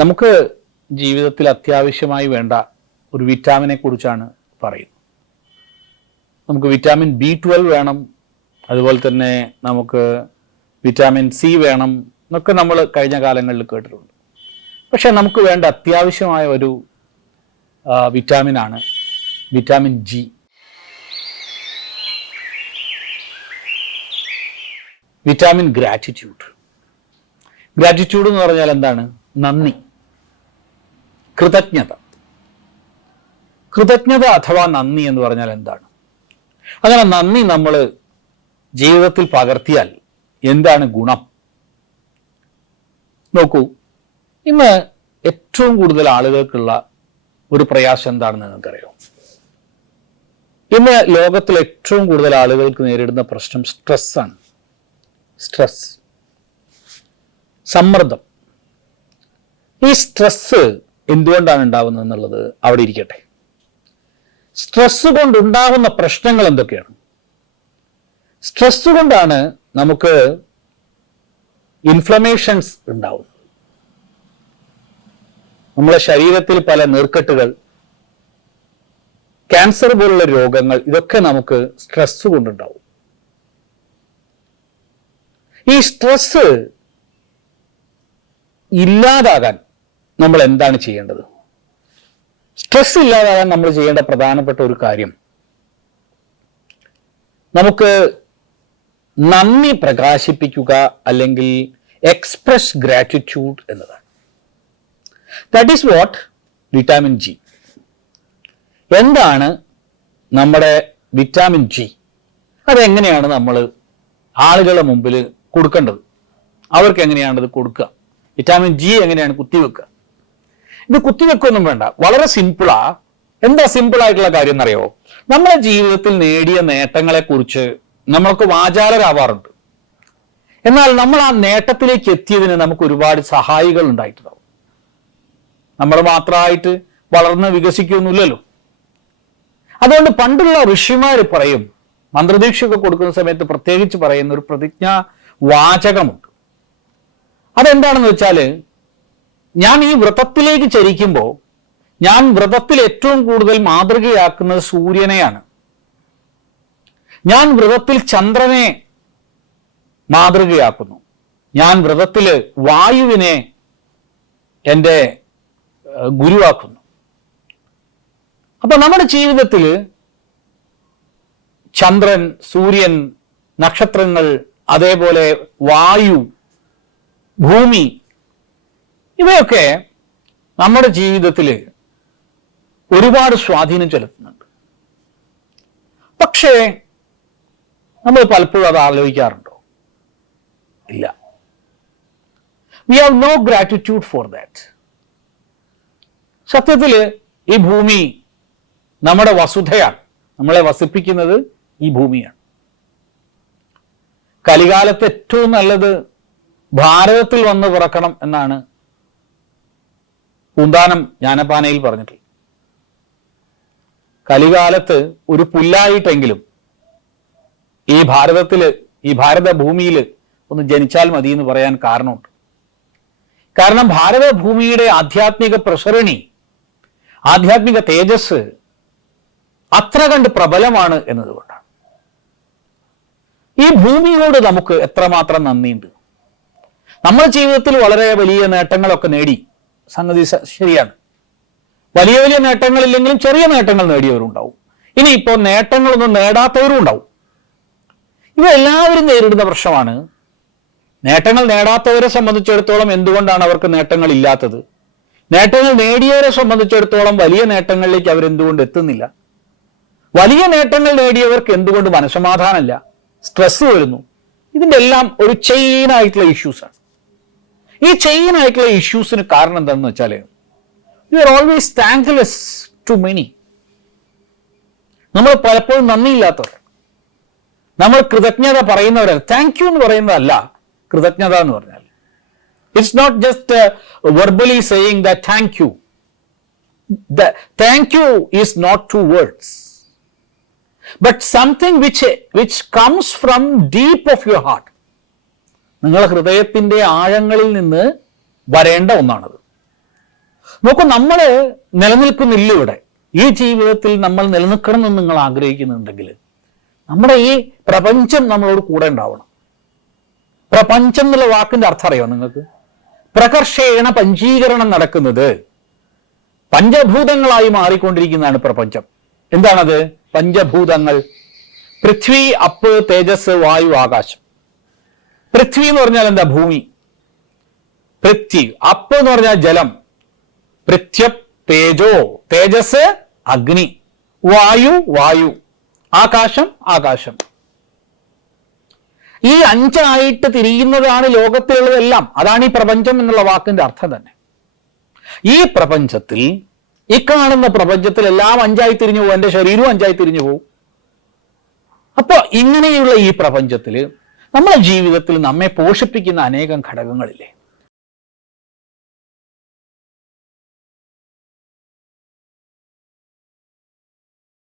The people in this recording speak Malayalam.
നമുക്ക് ജീവിതത്തിൽ അത്യാവശ്യമായി വേണ്ട ഒരു വിറ്റാമിനെ കുറിച്ചാണ് പറയുന്നത്. നമുക്ക് വിറ്റാമിൻ ബി ട്വൽവ് വേണം അതുപോലെ തന്നെ നമുക്ക് വിറ്റാമിൻ സി വേണം എന്നൊക്കെ നമ്മൾ കഴിഞ്ഞ കാലങ്ങളിൽ കേട്ടിട്ടുണ്ട്. പക്ഷേ നമുക്ക് വേണ്ട അത്യാവശ്യമായ ഒരു വിറ്റാമിനാണ് vitamin G. Vitamin gratitude. Gratitude എന്ന് പറഞ്ഞാൽ എന്താണ്? നന്ദി. കൃതജ്ഞത. കൃതജ്ഞത അഥവാ നന്ദി എന്ന് പറഞ്ഞാൽ എന്താണ്? അങ്ങനെ നന്ദി നമ്മൾ ജീവിതത്തിൽ പകർത്തിയാൽ എന്താണ് ഗുണം? നോക്കൂ ഇന്ന് ഏറ്റവും കൂടുതൽ ആളുകൾക്കുള്ള ഒരു പ്രയാസം എന്താണെന്ന് നിങ്ങൾക്കറിയോ? ഇന്ന് ലോകത്തിൽ ഏറ്റവും കൂടുതൽ ആളുകൾക്ക് നേരിടുന്ന പ്രശ്നം സ്ട്രെസ് ആണ്. സ്ട്രെസ് സമ്മർദ്ദം. ഈ സ്ട്രെസ് എന്തുകൊണ്ടാണ് ഉണ്ടാവുന്നത് എന്നുള്ളത് അവിടെ ഇരിക്കട്ടെ. സ്ട്രെസ് കൊണ്ടുണ്ടാകുന്ന പ്രശ്നങ്ങൾ എന്തൊക്കെയാണ്? സ്ട്രെസ് കൊണ്ടാണ് നമുക്ക് ഇൻഫ്ലമേഷൻസ് ഉണ്ടാവുന്നത്. നമ്മളെ ശരീരത്തിൽ പല നീർക്കെട്ടുകൾ ക്യാൻസർ പോലുള്ള രോഗങ്ങൾ ഇതൊക്കെ നമുക്ക് സ്ട്രെസ് കൊണ്ടുണ്ടാവും. ഈ സ്ട്രെസ് ഇല്ലാതാകാൻ നമ്മൾ എന്താണ് ചെയ്യേണ്ടത്? സ്ട്രെസ് ഇല്ലാതാകാൻ നമ്മൾ ചെയ്യേണ്ട പ്രധാനപ്പെട്ട ഒരു കാര്യം നമുക്ക് നന്ദി പ്രകാശിപ്പിക്കുക അല്ലെങ്കിൽ എക്സ്പ്രസ് ഗ്രാറ്റിറ്റ്യൂഡ് എന്നതാണ്. That is what vitamin G എന്താണ് നമ്മുടെ വിറ്റാമിൻ ജി അതെങ്ങനെയാണ് നമ്മൾ ആളുകളുടെ മുമ്പിൽ കൊടുക്കേണ്ടത്? അവർക്ക് എങ്ങനെയാണത് കൊടുക്കുക? വിറ്റാമിൻ ജി എങ്ങനെയാണ് കുത്തിവെക്കുക? ഇത് കുത്തിവെക്കൊന്നും വേണ്ട. വളരെ സിമ്പിളാ എന്താ സിമ്പിൾ ആയിട്ടുള്ള കാര്യം എന്നറിയോ? നമ്മുടെ ജീവിതത്തിൽ നേടിയ നേട്ടങ്ങളെ കുറിച്ച് നമ്മൾക്ക് വാചാലരാവാറുണ്ട്. എന്നാൽ നമ്മൾ ആ നേട്ടത്തിലേക്ക് എത്തിയതിന് നമുക്ക് ഒരുപാട് സഹായികൾ ഉണ്ടായിട്ടുണ്ടാവും. നമ്മൾ മാത്രമായിട്ട് വളർന്ന് വികസിക്കുന്നില്ലല്ലോ അതുകൊണ്ട് പണ്ടുള്ള ഋഷിമാർ പറയും മന്ത്രദീക്ഷയൊക്കെ കൊടുക്കുന്ന സമയത്ത് പ്രത്യേകിച്ച് പറയുന്ന ഒരു പ്രതിജ്ഞ വാചകമുണ്ട്. അതെന്താണെന്ന് വെച്ചാൽ ഞാൻ ഈ വ്രതത്തിലേക്ക് ചരിക്കുമ്പോൾ ഞാൻ വ്രതത്തിൽ ഏറ്റവും കൂടുതൽ മാതൃകയാക്കുന്നത് സൂര്യനെയാണ്. ഞാൻ വ്രതത്തിൽ ചന്ദ്രനെ മാതൃകയാക്കുന്നു. ഞാൻ വ്രതത്തിൽ വായുവിനെ എന്റെ ഗുരുവാക്കുന്നു. അപ്പൊ നമ്മുടെ ജീവിതത്തിൽ ചന്ദ്രൻ സൂര്യൻ നക്ഷത്രങ്ങൾ അതേപോലെ വായു ഭൂമി ഇവയൊക്കെ നമ്മുടെ ജീവിതത്തിൽ ഒരുപാട് സ്വാധീനം ചെലുത്തുന്നുണ്ട്. പക്ഷേ നമ്മൾ പലപ്പോഴും അത് ആലോചിക്കാറുണ്ടോ? ഇല്ല. We have no gratitude for that സത്യത്തിൽ ഈ ഭൂമി നമ്മുടെ വസുധയാണ്. നമ്മളെ വസിപ്പിക്കുന്നത് ഈ ഭൂമിയാണ്. കലികാലത്ത് ഏറ്റവും നല്ലത് ഭാരതത്തിൽ വന്ന് പിറക്കണം എന്നാണ് പൂന്താനം ജ്ഞാനപാനയിൽ പറഞ്ഞിട്ടുള്ളത് കലികാലത്ത് ഒരു പുല്ലായിട്ടെങ്കിലും ഈ ഭാരതത്തിൽ ഈ ഭാരത ഭൂമിയിൽ ഒന്ന് ജനിച്ചാൽ മതി എന്ന് പറയാൻ കാരണമുണ്ട്. കാരണം ഭാരതഭൂമിയുടെ ആധ്യാത്മിക പ്രസരണി ആധ്യാത്മിക തേജസ് അത്ര കണ്ട് പ്രബലമാണ് എന്നതുകൊണ്ടാണ്. ഈ ഭൂമിയോട് നമുക്ക് എത്രമാത്രം നന്ദിയുണ്ട്? നമ്മുടെ ജീവിതത്തിൽ വളരെ വലിയ നേട്ടങ്ങളൊക്കെ നേടി. സംഗതി ശരിയാണ്. വലിയ വലിയ നേട്ടങ്ങളില്ലെങ്കിലും ചെറിയ നേട്ടങ്ങൾ നേടിയവരുണ്ടാവും. ഇനി ഇപ്പോൾ നേട്ടങ്ങളൊന്നും നേടാത്തവരും ഉണ്ടാവും. ഇവ എല്ലാവരും നേരിടുന്ന പ്രശ്നമാണ് നേട്ടങ്ങൾ നേടാത്തവരെ സംബന്ധിച്ചിടത്തോളം എന്തുകൊണ്ടാണ് അവർക്ക് നേട്ടങ്ങൾ ഇല്ലാത്തത്? നേട്ടങ്ങൾ നേടിയവരെ സംബന്ധിച്ചിടത്തോളം വലിയ നേട്ടങ്ങളിലേക്ക് അവരെന്തുകൊണ്ട് എത്തുന്നില്ല? വലിയ നേട്ടങ്ങൾ നേടിയവർക്ക് എന്തുകൊണ്ട് മനസ്സമാധാനമല്ല? സ്ട്രെസ് വരുന്നു? ഇതിന്റെ എല്ലാം ഒരു ചെയിൻ ആയിട്ടുള്ള ഇഷ്യൂസാണ് ഈ ചെയിൻ ആയിട്ടുള്ള ഇഷ്യൂസിന് കാരണം എന്താണെന്ന് വെച്ചാൽ you are always thankless too many നമ്മൾ പലപ്പോഴും നന്ദിയില്ലാത്തവർ. നമ്മൾ കൃതജ്ഞത പറയുന്നവരല്ല. താങ്ക് യു എന്ന് പറയുന്നതല്ല കൃതജ്ഞത എന്ന് പറഞ്ഞാൽ. It's not just verbally saying the thank you the thank you is not two words but something which which comes from deep of your heart നിങ്ങളുടെ ഹൃദയത്തിന്റെ ആഴങ്ങളിൽ നിന്ന് വരേണ്ട ഒന്നാണത്. നോക്കൂ നമ്മൾ നിലനിൽക്കുന്നില്ല ഇവിടെ. ഈ ജീവിതത്തിൽ നമ്മൾ നിലനിൽക്കണം എന്ന് നിങ്ങൾ ആഗ്രഹിക്കുന്നുണ്ടെങ്കിൽ നമ്മുടെ ഈ പ്രപഞ്ചം നമ്മളോട് കൂടെ ഉണ്ടാവണം. പ്രപഞ്ചം എന്നുള്ള വാക്കിന്റെ അർത്ഥം അറിയോ നിങ്ങൾക്ക്? പ്രകർഷേണ പഞ്ചീകരണം നടക്കുന്നത് പഞ്ചഭൂതങ്ങളായി മാറിക്കൊണ്ടിരിക്കുന്നതാണ് പ്രപഞ്ചം. എന്താണത്? പഞ്ചഭൂതങ്ങൾ. പൃഥ്വി അപ്പ് തേജസ് വായു ആകാശം. പൃഥ്വി എന്ന് പറഞ്ഞാൽ എന്താ? ഭൂമി. പൃഥ്വി. അപ്പ് എന്ന് പറഞ്ഞാൽ ജലം. പൃഥ്വ തേജോ. തേജസ് അഗ്നി. വായു വായു. ആകാശം ആകാശം. ഈ അഞ്ചായിട്ട് തിരിയുന്നതാണ് ലോകത്തിലുള്ളതെല്ലാം. അതാണ് ഈ പ്രപഞ്ചം എന്നുള്ള വാക്കിന്റെ അർത്ഥം തന്നെ. ഈ പ്രപഞ്ചത്തിൽ ഈ കാണുന്ന പ്രപഞ്ചത്തിൽ എല്ലാം അഞ്ചായി തിരിഞ്ഞു പോകും. എന്റെ ശരീരവും അഞ്ചായി തിരിഞ്ഞു പോകും. അപ്പൊ ഇങ്ങനെയുള്ള ഈ പ്രപഞ്ചത്തിൽ നമ്മുടെ ജീവിതത്തിൽ നമ്മെ പോഷിപ്പിക്കുന്ന അനേകം ഘടകങ്ങളില്ലേ?